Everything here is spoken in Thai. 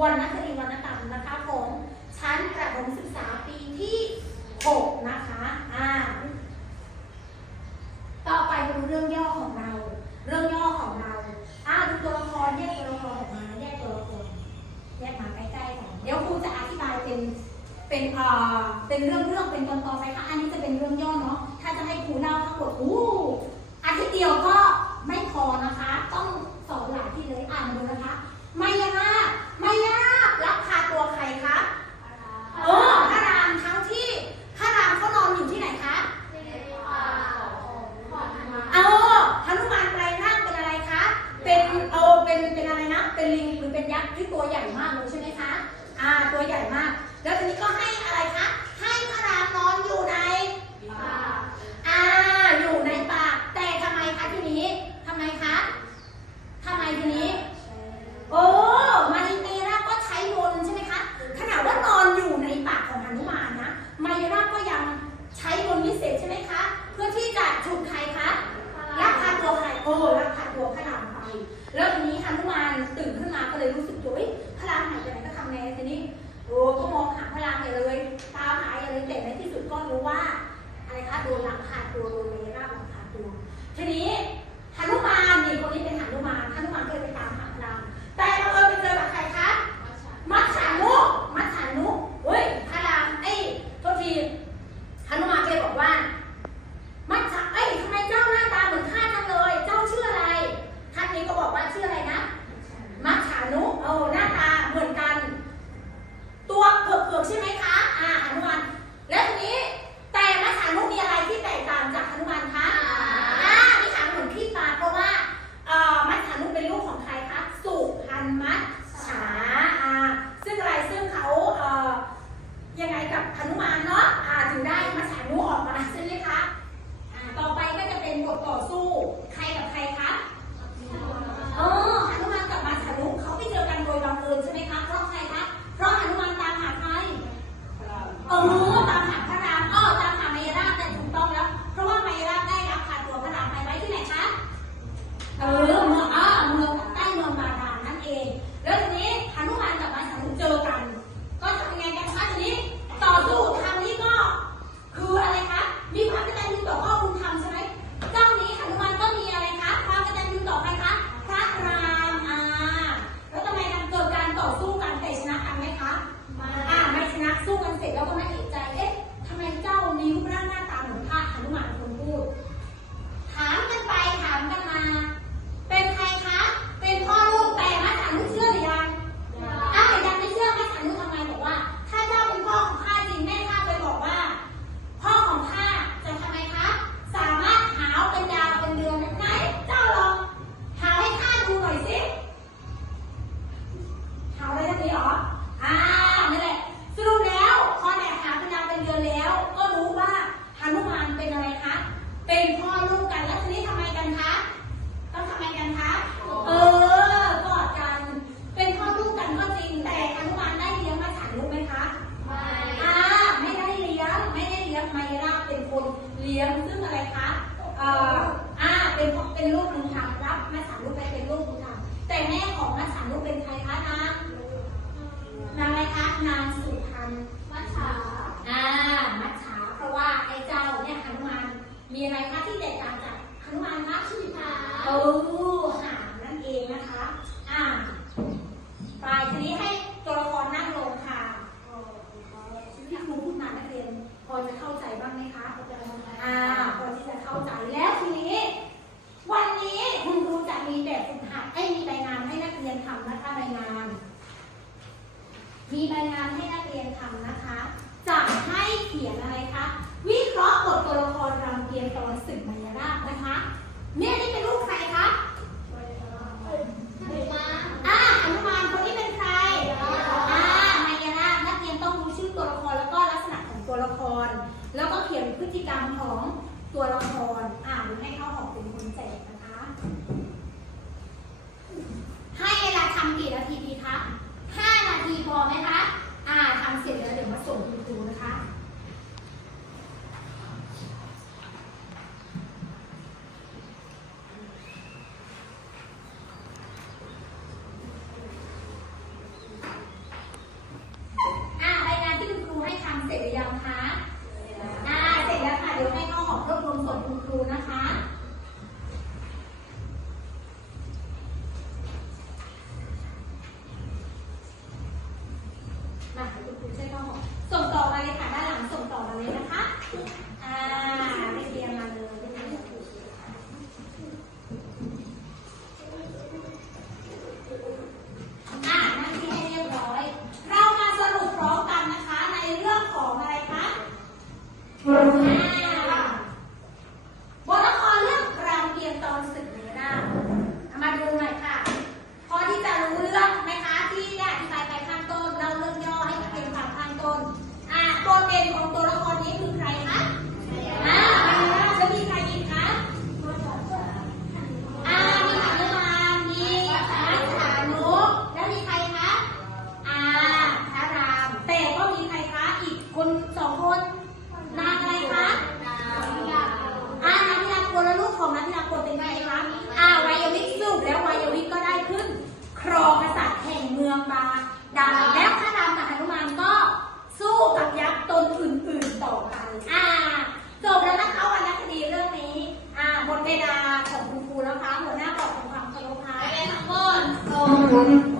วันนักเรียนวรรณกรรมนะคะผมชั้นประถมศึกษาปีที่ 6 นะคะอ่าต่อไปดูเรื่องย่อของเรา เรื่องย่อของเราอ่าดูตัวละครแยกตัวละครออกมาแยกตัวละครแยกมาใกล้ๆกันเดี๋ยวครูจะอธิบายเป็นเป็นเอ่อเป็นเรื่องเรื่องเป็นตอนตอนไปค่ะ อันนี้จะเป็นเรื่องย่อเนาะถ้าจะให้ครูเล่าทั้งหมดอู้ ตัวโดเมน่าบังคาตัวทีนี้ มีอะไรคะที่แตกต่างจากหนมานคะชื่อคะโอ้หางนั่นเองนะคะ อ่าปลายทีนี้ให้ตัวละครนั่งลงค่ะชื่อที่ครูพูดมานักเรียนพอจะเข้าใจบ้างไหมคะพอ่าพอที่จะเข้าใจแล้วทีนี้ วันนี้คุณครูจะมีแบบฝึกหัดให้มีรายงานให้นักเรียนทำนะคะรายงาน มีรายงานให้นักเรียนทำนะคะ จะให้เขียน ตัวละครอ่านให้เข้าออกเป็นคนแจก คุณช่วข้าหอมส่งต่อมาเลยค่ะด้านหลังส่งต่อมาเลยนะคะอ่า Amém.